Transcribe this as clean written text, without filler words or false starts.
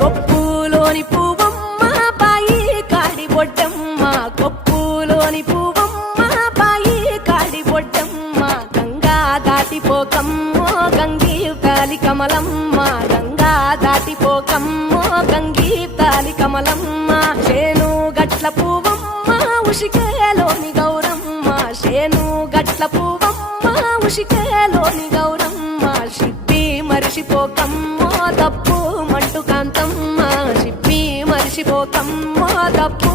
కొప్పులోని పువ్వమ్మ బాయి కాడి బొడ్డమ్మ, కొప్పులోని పువ్వమ్మ బాయి కాడి బొడ్డమ్మ, గంగా దాటిపోకమ్మో గంగీ తాలి కమలమ్మ, గంగా దాటిపోకమ్మో గంగీ తాలి కమలమ్మ, శేను గట్ల పువ్వమ్మ ఉషికేలోని గౌరమ్మ, శేను గట్ల పువ్వమ్మ ఉషికేలోని గౌరమ్మ, షిప్పి మరిషిపోకమ్మో తప్పు మంటు కాంతమ్మ, షిప్పి మరిషిపోకమ్మో తప్పు